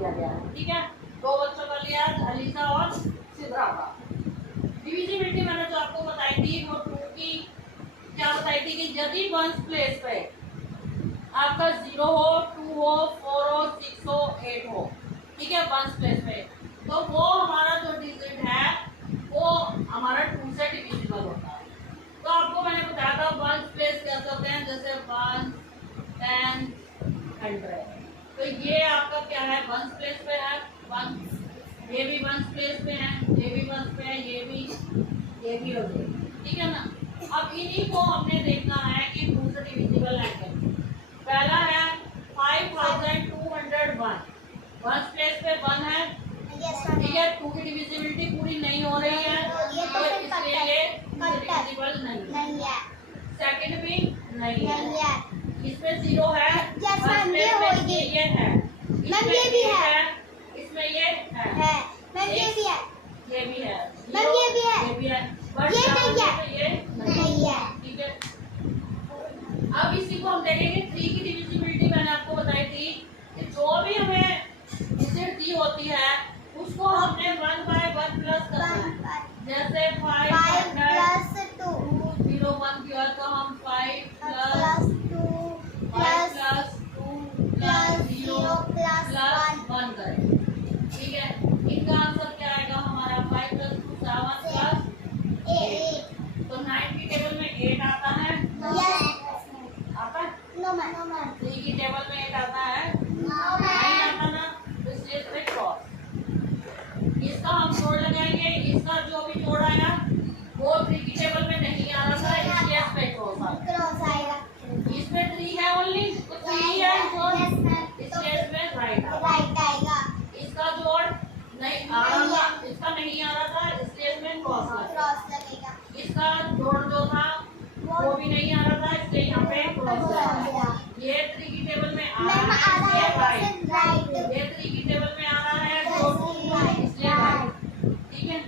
दिया गया है। ठीक है, दो बच्चों का लिया अलीसा और सिद्रा का। डिविजिबिलिटी मैंने जो आपको बताई थी वो 2 की क्या बताई थी कि यदि वंस प्लेस पे आपका 0 हो, 2 हो, 4 हो, 6 हो, 8 हो, ठीक है, वंस प्लेस पे, तो वो हमारा जो डिजिट है वो हमारा 2 से डिविजिबल होता है। तो आपको मैंने बताया था वंस प्लेस कैसे होते हैं, जैसे 1, 10, 100। तो ये आपका क्या है, वंस प्लेस पे है, 1, ये भी वंस प्लेस पे है, ये भी वंस पे है, ये भी हो गया। ठीक है ना। अब इन्हीं को हमने देखना है कि 2 से डिविजिबल है क्या। पहला है 5201, वंस प्लेस पे 1 है, ठीक है, 2 की डिविजिबिलिटी पूरी नहीं हो रही है, तो इसलिए ये डिविजिबल नहीं है। सेकंड भी नहीं है, इसमें 0 है, वंस प्लेस पे ये है, इसमें ये भी है, इसमें ये है, ये भी है, ये भी है, बट ये नहीं है। ठीक है, अब इसी को हम देखेंगे 3 की डिविजिबिलिटी। मैंने आपको बताई थी कि जो भी हमें डिजिट दी होती है उसको हमने 1 by 1 प्लस करना है। जैसे 5 प्लस 2 0 1 किया तो हम 5 प्लस 2 प्लस 0 प्लस 1 करें। ठीक है, इनका आंसर क्या आएगा हमारा 5 प्लस 2 7 प्लस 8। तो 9 की टेबल में 8 आता है, आता है? 3 की टेबल में 8 आता है, नहीं आता ना, तो इसलिए इसमें क्रॉस। इसका हम जोड़ लगाएंगे, इसका जो भी जोड़ आया वो 3 की टेबल में नहीं आ रहा था, इसलिए इसमें क्रॉस आएगा। इसमें 3 है ओनली, तो 3 है इसलिए इसमें राइट आएगा। इसका जोड़ नहीं आ रहा था, इसका नहीं आ रहा था, इसलिए इसमें क्रॉस लगेगा। इसका जोड़ जो था वो भी नहीं आ रहा था, इसलिए यहाँ पे क्रॉस लगेगा। ये 3 की टेबल में आ रहा है, राइट। ये 3 की टेबल में आ रहा है, इसलिए राइट। ठीक है,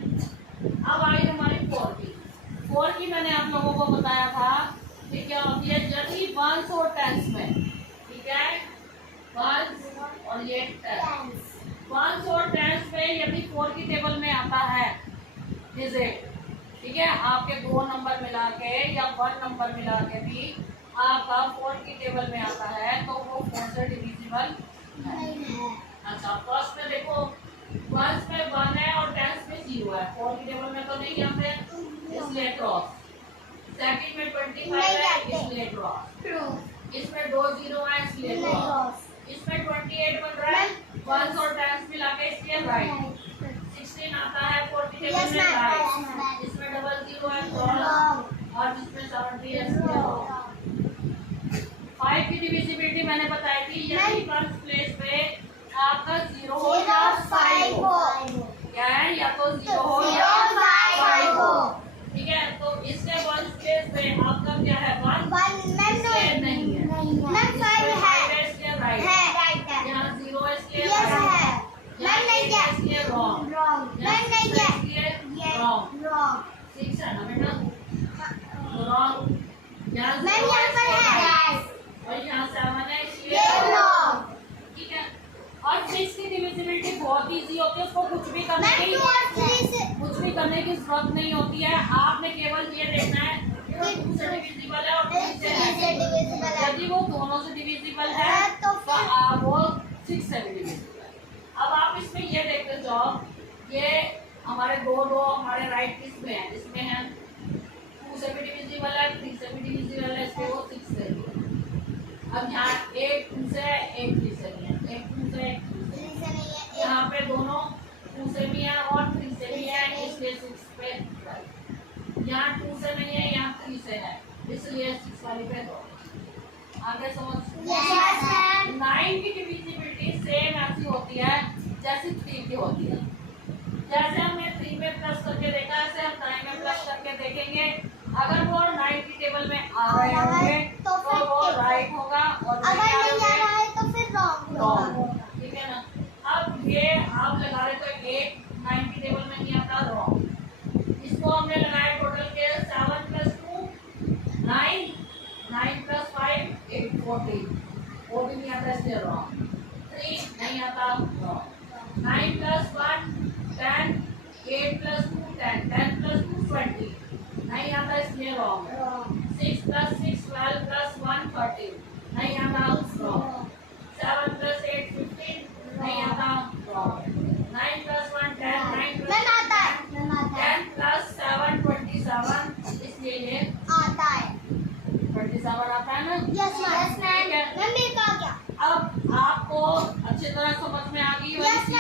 अब आई हमारी 4 की मैंने आप लोगों को बताया था कि क्या होती है यदि वंस और टेंस में, ठीक है, वंस और ये टेंस, वंस और टेंस में यदि 4 की टेबल में आता है डिजिट, ठीक है, आपके 2 नंबर मिला के या 1 नंबर मिला के भी आपका 4 की टेबल में आता है तो वो 4 से डिविजिबल है। अच्छा, फर्स्ट में देखो वंस में 1 है और टेंस में 0 है, 4 की टेबल में तो नहीं आते, इसलिए क्रॉस। सेकंड में 25 है, इसलिए क्रॉस। इसमें 2 0 है, इसलिए क्रॉस। इसमें 28 बन रहा है, वंस और टेंस मिला के, इसलिए राइट। 16 आता है 4 की टेबल में, राइट। इसमें 00 है, क्रॉस, और जिसमें 70 है, इसलिए रॉन्ग। 5 की डिविजिबिलिटी मैंने बताई थी, यदि वंस प्लेस पे आपका 0 हो या 5 हो, क्या है, या तो 0 हो या 5 हो, ठीक है, तो इसके वंस प्लेस पे आपका क्या है, 1 नहीं है, 5 है इसलिए राइट, यहाँ 0 है इसलिए राइट, यहाँ इसलिए रॉन्ग, इसलिए रॉन्ग, 6 है ना बेटा, रॉन्ग, यहाँ और यहाँ 7 है इसलिए रॉन्ग। ठीक है, और 6 की डिविजिबिलिटी बहुत इजी होती है, उसको कुछ भी करने की जरूरत नहीं होती है। आपने केवल ये देखना है कि वो 2 से डिविजिबल है और 3 से है। यदि वो दोनों से डिविजिबल है तो आप वो 6 से भी डिविजिबल है। अब आप इसमें ये देखते जाओ, ये हमारे दो हमारे राइट किस में है, इसमें है 2 से भी डिविजिबल है, 3 से भी डिविजिबल है, इसलिए वो 6 से भी है। अब यहाँ 1 2 से 1 3 से नहीं है, 1 2 से 1 3 से नहीं है, यहाँ पे दोनों 2 से भी है और 3 से भी है, इसलिए 6 पे राइट। यहाँ 2 से नहीं है, यहाँ 3 से है, इसलिए 6 वाली पे दो। आगे समझ। 9 की डिविजिबिलिटी सेम ऐसी होती है जैसे 3 की होती है। जैसे हमने 3 में प्लस करके देखा, ऐसे हम 9 में प्लस करके देखेंगे। अगर वो 9 की टेबल में आ रहे होंगे तो वो राइट होगा, और अगर नहीं आ रहा है तो फिर रॉन्ग होगा। ठीक है ना। अब ये आप लगा रहे तो 1 9 की टेबल में नहीं आता, रॉन्ग। इसको हमने लगाया टोटल के 7 + 2 9, 9 + 5 8 14, वो भी नहीं आता, इसलिए रॉन्ग। 3 नहीं नहीं आता रॉन्ग। 9 + 1 10, 8 + 2 10, 10 + 2 20 नहीं आता इसलिए रॉन्ग है। 6 + 6 12 + 1 13 नहीं आता रॉन्ग। 7 + 8 15 नहीं आता रॉन्ग। 9 + 1 10, 9 + मैम आता है 10 + 7 27 इसलिए ये आता है 27 आता है ना। यस मैम ठीक है। मैम मेरे को आ गया अब आपको अच्छी तरह समझ में आ गई होगी यस चीजें।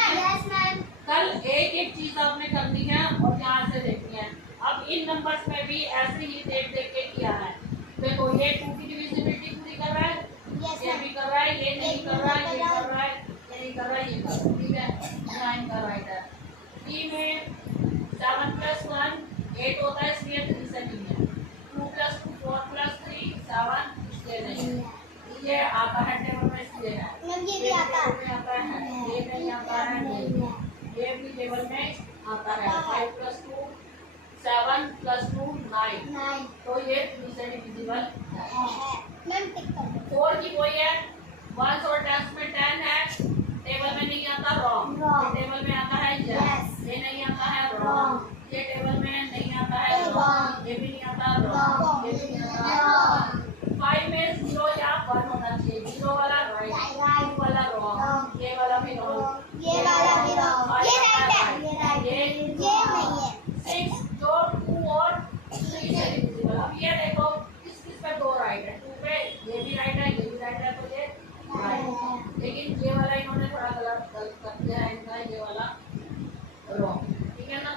मैम कल एक एक चीज आपने करनी है और ध्यान से देखनी है। अब इन नंबर्स में भी ऐसे ही देख देख के किया है। देखो ये 2 की डिविजिबिलिटी पूरी कर रहा है, यस ये भी कर रहा है, ये नहीं कर रहा है, ये कर रहा है, ये नहीं कर रहा है, ये कर रहा है। ठीक है, यहाँ इनका राइट है। 3 में 7 + 1 8 होता है इसलिए 3 से नहीं है। 2 + 2 4 + 3 7 इसलिए नहीं है। ये आता है टेबल में इसलिए है। मैम ये भी आता है टेबल में आता है, ये नहीं आता है, नहीं। ये भी टेबल में आता है। 5 + 2 7 + 2 9 9 तो ये 3 से डिविजिबल है। मैम टिक कर दो 4 की कोई है, 1 और 10 में 10 है, टेबल में नहीं आता रॉन्ग। Wrong. ये टेबल में आता है Yes. ये नहीं आता है Wrong. रॉन्ग। ये टेबल में नहीं आता है Wrong. रॉन्ग। ये भी नहीं आता रॉन्ग। Wrong. ये भी नहीं आता Wrong. रॉन्ग। 5 में 0 या 1 होना चाहिए। 0 वाला राइट, Right. 2 वाला रॉन्ग, Wrong. ये वाला भी रॉन्ग, ये वाला भी रॉन्ग ये राइट है ये राइट ये ये नहीं है 6 जो 2 और 3 से डिविजिबल। अब ये देखो किस किस पे 2 राइट है। 2 पे ये भी राइट है, ये भी राइट है, तो ये राइट है। लेकिन ये वाला इन्होंने थोड़ा गलत कर दिया है, इनका ये वाला रॉन्ग। ठीक है ना,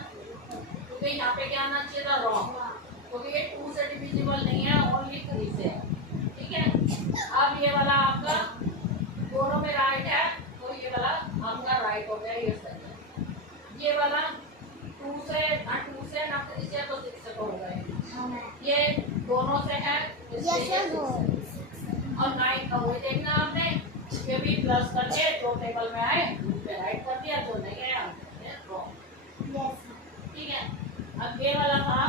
क्योंकि यहाँ पे क्या आना चाहिए था रॉन्ग, क्योंकि ये 2 से डिविजिबल नहीं है, ओनली 3 से है। ठीक है, अब ये वाला आपका दोनों में राइट है, तो ये वाला आपका राइट हो गया, ये सही है। ये वाला 2 से ना 3 से तो 6 से हो गए। ये दोनों से है इसलिए ये 6 है। और 9 का वही देखना आपने, ये भी प्लस करके जो टेबल में आए उस पे राइट कर दिया, जो नहीं आया रॉन्ग। ठीक है, अब ये वाला था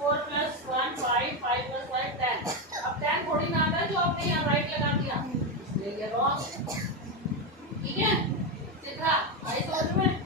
4 + 1 5 5 + 5 10। अब 10 थोड़ी ना आता है जो आपने यहाँ राइट लगा दिया, इसलिए ये रॉन्ग। ठीक है, सीखा आई समझ में।